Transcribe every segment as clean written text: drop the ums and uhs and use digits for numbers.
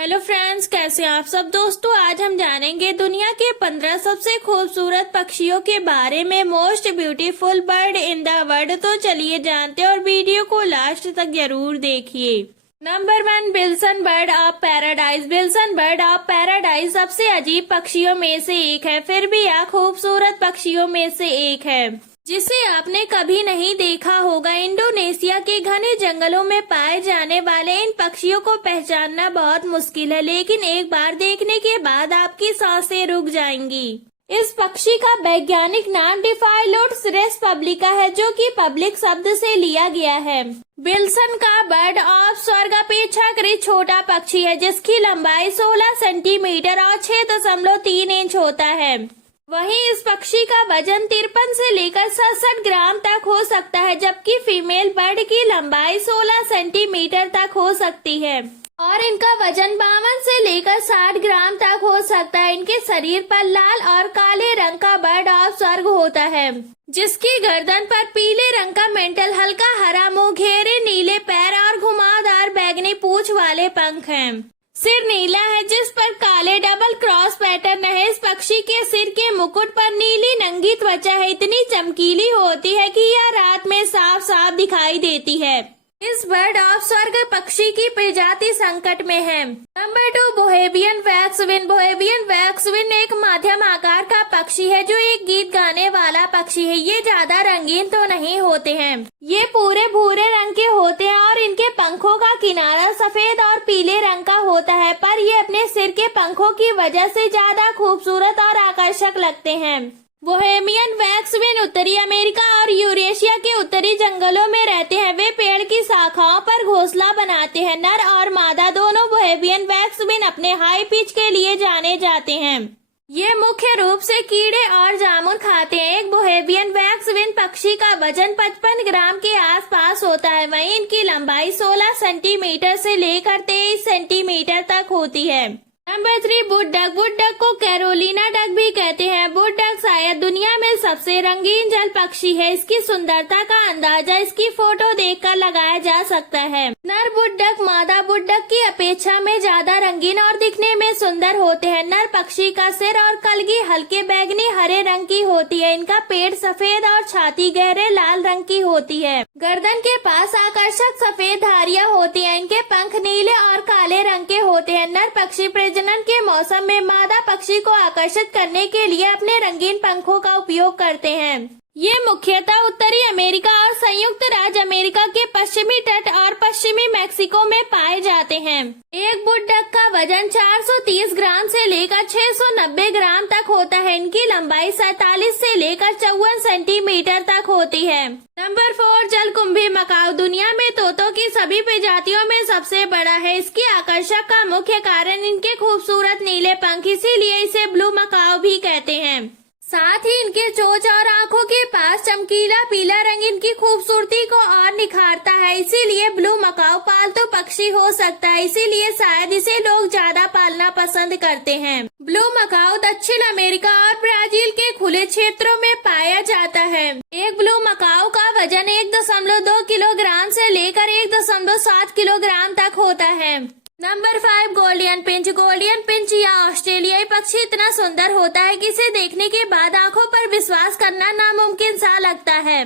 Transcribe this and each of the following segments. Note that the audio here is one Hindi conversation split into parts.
हेलो फ्रेंड्स, कैसे हैं आप सब दोस्तों। आज हम जानेंगे दुनिया के 15 सबसे खूबसूरत पक्षियों के बारे में। Most beautiful bird in the world. तो चलिए जानते हैं और वीडियो को लास्ट तक जरूर देखिए। Number 1, Bilson bird of paradise. Bilson bird of paradise सबसे अजीब पक्षियों में से एक है, फिर भी यह खूबसूरत पक्षियों में से एक है जिसे आपने कभी नहीं देखा होगा। इंडोनेशिया के घने जंगलों में पाए जाने वाले इन पक्षियों को पहचानना बहुत मुश्किल है, लेकिन एक बार देखने के बाद आपकी सांसें रुक जाएंगी। इस पक्षी का वैज्ञानिक नाम डिफाइलोट्स रेस पब्लिका है, जो कि पब्लिक शब्द से लिया गया है। बिल्सन का बर्ड ऑफ स्वर्ग अपेक्षाकृत छोटा पक्षी है, जिसकी लंबाई 16 सेंटीमीटर और 6.3 इंच होता है। वहीं इस पक्षी का वजन 53 से लेकर 67 ग्राम तक हो सकता है, जबकि फीमेल बर्ड की लंबाई 16 सेंटीमीटर तक हो सकती है और इनका वजन 52 से लेकर 60 ग्राम तक हो सकता है। इनके शरीर पर लाल और काले रंग का बर्ड ऑफ स्वर्ग होता है, जिसकी गर्दन पर पीले रंग का मेंटल, हल्का हरा मुंह, घेरे नीले पैर और घुमावदार बैगनी पूंछ वाले पंख हैं। सिर नीला है, जिस पर काले डबल क्रॉस पैटर्न है। इस पक्षी के सिर के मुकुट पर नीली नंगी त्वचा है, इतनी चमकीली होती है कि यह रात में साफ साफ दिखाई देती है। इस बर्ड ऑफ स्वर्ग पक्षी की प्रजाति संकट में है। नंबर 2, बोहेबियन वैक्सविन। बोहेबियन वैक्सविन एक मध्यम आकार का पक्षी है, जो एक गीत गाने वाला पक्षी है। ये ज्यादा रंगीन तो नहीं होते हैं, ये पूरे भूरे रंग के होते हैं और इनके पंखों का किनारा सफेद और पीले रंग का होता है, पर ये अपने सिर के पंखों की वजह से ज्यादा खूबसूरत और आकर्षक लगते हैं। बोहेमियन वैक्सविन उत्तरी अमेरिका और यूरेशिया के उत्तरी जंगलों में रहते हैं। वे पेड़ की शाखाओं पर घोंसला बनाते हैं। नर और मादा दोनों बोहेमियन वैक्सविन अपने हाई पिच के लिए जाने जाते हैं। ये मुख्य रूप से कीड़े और जामुन खाते हैं। एक बोहेमियन वैक्सविन पक्षी का वजन 55 ग्राम के आसपास होता है। वहीं इनकी लंबाई 16 सेंटीमीटर से लेकर 23 सेंटीमीटर तक होती है। Number 3, wood duck. Wood duck को कैरोलिना डक भी कहते हैं। वुड डक शायद दुनिया में सबसे रंगीन जल पक्षी है। इसकी सुंदरता का अंदाजा इसकी फोटो देखकर लगाया जा सकता है। नर वुड डक मादा वुड डक की अपेक्षा में ज्यादा रंगीन और दिखने में सुंदर होते हैं। नर पक्षी का सिर और कलगी हल्के बैगनी हरे रंग की होती है। इनका पेट सफेद और छाती गहरे लाल रंग की होती है। गर्दन के पास आकर्षक सफेद धारियां होती है। इनके पंख नीले और काले रंग के होते हैं। नर पक्षी प्रजनन के मौसम में मादा पक्षी को आकर्षित करने के लिए अपने रंगीन पंखों का उपयोग करते हैं। ये मुख्यतः उत्तरी अमेरिका और संयुक्त राज्य अमेरिका के पश्चिमी तट और पश्चिमी मैक्सिको में पाए जाते हैं। एक वुड डक का वजन 430 ग्राम से लेकर 690 ग्राम तक होता है। इनकी लंबाई 47 से लेकर 54 सेंटीमीटर तक होती है। नंबर 4, जलकुंभी मकाऊ। दुनिया में तोतों की सभी प्रजातियों में सबसे बड़ा है। इसकी आकर्षक का मुख्य कारण इनके खूबसूरत नीले पंख, इसीलिए इसे ब्लू मकाऊ भी कहते हैं। साथ ही इनके चोंच और आंखों के पास चमकीला पीला रंग इनकी खूबसूरती को और निखारता है, इसीलिए ब्लू मकाऊ पालतू पक्षी हो सकता है। इसीलिए शायद इसे लोग ज्यादा पालना पसंद करते हैं। ब्लू मकाऊ दक्षिण अमेरिका और ब्राजील के खुले क्षेत्रों में पाया जाता है। एक ब्लू मकाऊ का वजन 1.2 किलोग्राम से लेकर 1.7 किलोग्राम तक होता है। Number 5, Gouldian pinch. Gouldian pinch या ऑस्ट्रेलियाई पक्षी इतना सुंदर होता है कि इसे देखने के बाद आंखों पर विश्वास करना नामुमकिन सा लगता है।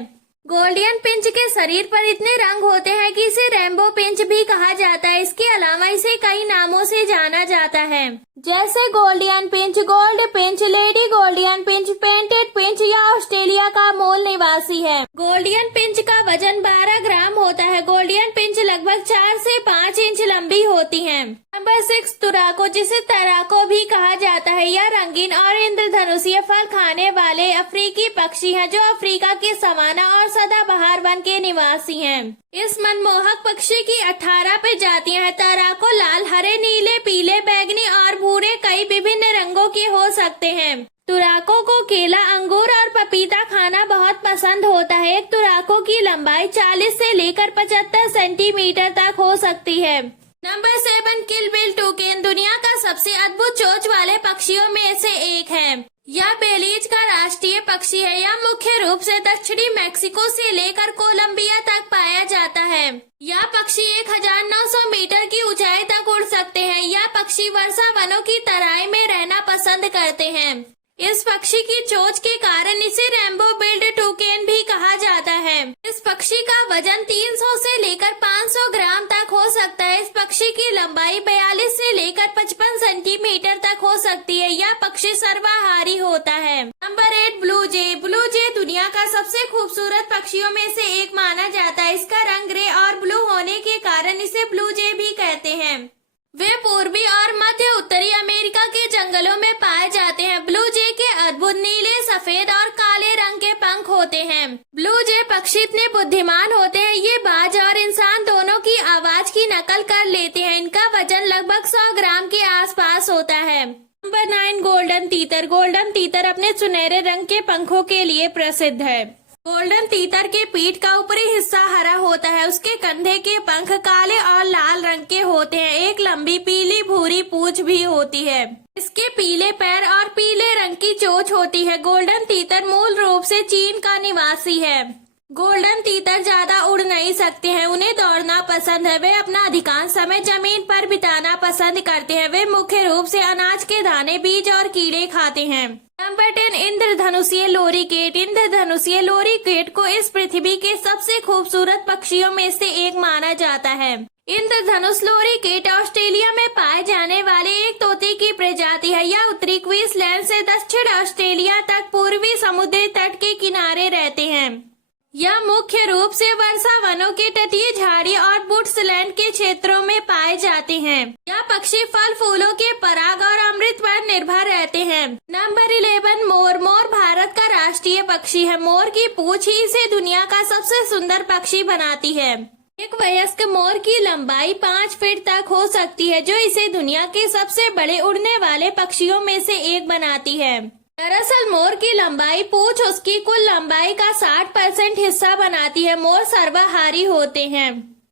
गोल्डियन पिंच के शरीर पर इतने रंग होते हैं कि इसे रेनबो पिंच भी कहा जाता है। इसके अलावा इसे कई नामों से जाना जाता है, जैसे Gouldian pinch, gold pinch, lady Gouldian pinch, painted pinch या ऑस्ट्रेलिया का मूल निवासी है। गोल्डियन पिंच का वजन 12 ग्राम होता है। गोल्डियन पिंच लगभग 4 से 5 इंच लंबी होती है। नंबर 6, तुराको, जिसे तराको भी कहा जाता है। यह रंगीन और इंद्रधनुषीय फल खाने वाले अफ्रीकी पक्षी है, जो अफ्रीका के सवाना और सदाबहार वन के निवासी हैं। इस मनमोहक पक्षी की 18 प्रजातियां हैं। तराको लाल, हरे, नीले, पीले, बैगनी और भूरे कई विभिन्न रंगों के हो सकते हैं। तुराको को केला, अंगूर और पपीता खाना बहुत पसंद होता है। एक तुराको की लंबाई 40 से लेकर 75 सेंटीमीटर तक हो सकती है। नंबर 7, किल बिल टूकेन। दुनिया का सबसे अद्भुत चोंच वाले पक्षियों में से एक है। यह बेलीज का राष्ट्रीय पक्षी है। यह मुख्य रूप से दक्षिणी मैक्सिको से लेकर कोलंबिया तक पाया जाता है। यह पक्षी 1900 मीटर की ऊंचाई तक उड़ सकते हैं। यह पक्षी वर्षा वनों की तराई में रहना पसंद करते हैं। इस पक्षी की चोंच के कारण इसे रेनबो बिल्ड टूकेन भी कहा जाता है। इस पक्षी का वजन 300 से लेकर 500 ग्राम तक हो सकता है। इस पक्षी की लंबाई 42 से लेकर 55 सेंटीमीटर तक हो सकती है। यह पक्षी सर्वाहारी होता है। नंबर 8 ब्लू जे। ब्लू जे दुनिया का सबसे खूबसूरत पक्षियों में से एक माना जाता है। इसका रंग ग्रे और ब्लू होने के कारण इसे ब्लू जे भी कहते हैं। वे पूर्वी और मध्य उत्तरी अमेरिका के जंगलों में पाए जाते हैं। ब्लू जे के अद्भुत नीले, सफेद और काले रंग के पंख होते हैं। ब्लू जे पक्षी इतने बुद्धिमान होते हैं, ये बाज और इंसान दोनों की आवाज की नकल कर लेते हैं। इनका वजन लगभग 100 ग्राम के आसपास होता है। नंबर 9 गोल्डन तीतर। गोल्डन तीतर अपने सुनहरे रंग के पंखों के लिए प्रसिद्ध है। गोल्डन तीतर के पीठ का ऊपरी हिस्सा हरा होता है। उसके कंधे के पंख काले और लाल रंग के होते हैं। एक लंबी पीली भूरी पूंछ भी होती है। इसके पीले पैर और पीले रंग की चोंच होती है। गोल्डन तीतर मूल रूप से चीन का निवासी है। गोल्डन तीतर ज्यादा उड़ नहीं सकते हैं। उन्हें दौड़ना पसंद है। वे अपना अधिकांश समय जमीन पर बिताना पसंद करते हैं। वे मुख्य रूप से अनाज के दाने, बीज और कीड़े खाते हैं। नंबर 10 इंद्रधनुषीय लोरीकेट। इंद्रधनुषीय लोरीकेट को इस पृथ्वी के सबसे खूबसूरत पक्षियों में से एक माना जाता है। इंद्रधनुष लोरीकेट ऑस्ट्रेलिया में पाए जाने वाले एक तोते की प्रजाति है। यह उत्तरी क्वींसलैंड से दक्षिण ऑस्ट्रेलिया तक पूर्वी समुद्री तट के किनारे रहते हैं। यह मुख्य रूप से वर्षा वनों के तटीय झाड़ी और बुट्सलैंड के क्षेत्रों में पाए जाते हैं। यह पक्षी फल फूलों के पराग और अमृत पर निर्भर रहते हैं। नंबर 11 मोर। मोर भारत का राष्ट्रीय पक्षी है। मोर की पूंछ ही इसे दुनिया का सबसे सुंदर पक्षी बनाती है। एक वयस्क मोर की लंबाई 5 फीट तक हो सकती है, जो इसे दुनिया के सबसे बड़े उड़ने वाले पक्षियों में से एक बनाती है। दरअसल मोर की लंबाई पूंछ उसकी कुल लंबाई का 60% हिस्सा बनाती है। मोर सर्वाहारी होते हैं।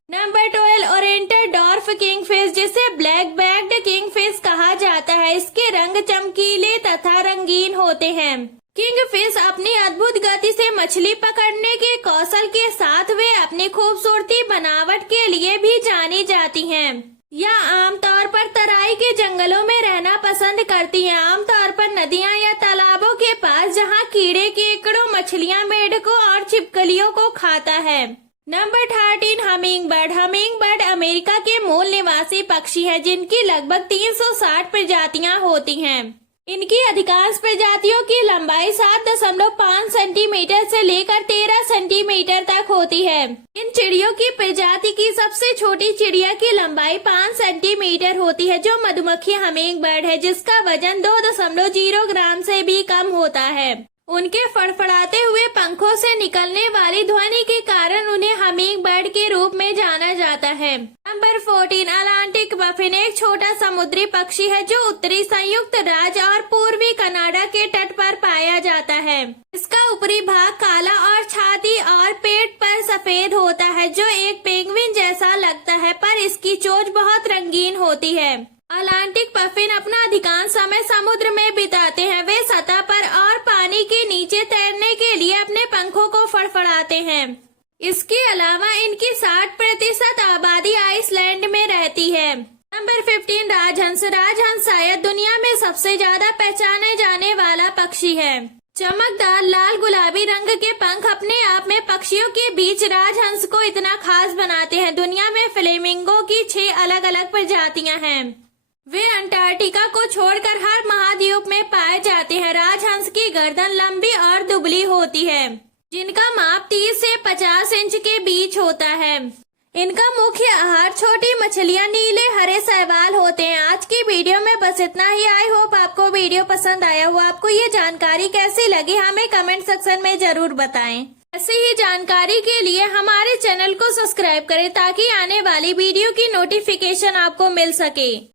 नंबर 12 ओरिएंटल डॉर्फ किंगफिश, जिसे ब्लैक बैक्ड किंगफिश कहा जाता है। इसके रंग चमकीले तथा रंगीन होते हैं। किंगफिश अपनी अद्भुत गति से मछली पकड़ने के कौशल के साथ वे अपनी खूबसूरती बनावट के लिए भी जानी जाती हैं। यह आमतौर पर तराई के जंगलों में रहना पसंद करती हैं। आमतौर पर नदियां या तालाबों के पास, जहां कीड़े, केकड़ों, मछलियां, मेढकों और छिपकलियों को खाता है। Number 13 humming bird. Humming bird America के मूल निवासी पक्षी है, जिनकी लगभग 360 प्रजातियां होती हैं। इनकी अधिकांश प्रजातियों की लंबाई 7.5 सेंटीमीटर से लेकर 13 सेंटीमीटर तक होती है। इन चिड़ियों की प्रजाति की सबसे छोटी चिड़िया की लंबाई 5 सेंटीमीटर होती है, जो मधुमक्खी हमिंग बर्ड है, जिसका वजन 2.0 ग्राम से भी कम होता है। उनके फड़फड़ाते हुए पंखों से निकलने वाली ध्वनि के कारण उन्हें हमिंग बर्ड के रूप में जाना जाता है। नंबर 14 अटलांटिक बफिन एक छोटा समुद्री पक्षी है, जो उत्तरी संयुक्त राज्य और पूर्वी कनाडा के तट पर पाया जाता है। इसका ऊपरी भाग काला और छाती और पेट पर सफेद होता है, जो एक पेंगुइन जैसा लगता है, पर इसकी चोंच बहुत रंगीन होती है। अटलांटिक बफिन अपना अधिकांश समय समुद्र में बिताते हैं। वे सतह पर और पानी के नीचे तैरने के लिए अपने पंखों को फड़फड़ाते हैं। इसके अलावा इनकी 60% आबादी आइसलैंड में रहती है। नंबर 15 राजहंस। राजहंस शायद दुनिया में सबसे ज्यादा पहचाने जाने वाला पक्षी है। चमकदार लाल गुलाबी रंग के पंख अपने आप में पक्षियों के बीच राजहंस को इतना खास बनाते हैं। दुनिया में फ्लेमिंगो की 6 अलग अलग प्रजातियां हैं। वे अंटार्कटिका को छोड़कर हर महाद्वीप में पाए जाते हैं। राजहंस की गर्दन लंबी और दुबली होती है, जिनका माप 30 से 50 इंच के बीच होता है। इनका मुख्य आहार छोटी मछलियां, नीले हरे शैवाल होते हैं। आज की वीडियो में बस इतना ही। आई होप आपको वीडियो पसंद आया हो। आपको ये जानकारी कैसी लगी हमें कमेंट सेक्शन में जरूर बताएं। ऐसी ही जानकारी के लिए हमारे चैनल को सब्सक्राइब करें, ताकि आने वाली वीडियो की नोटिफिकेशन आपको मिल सके।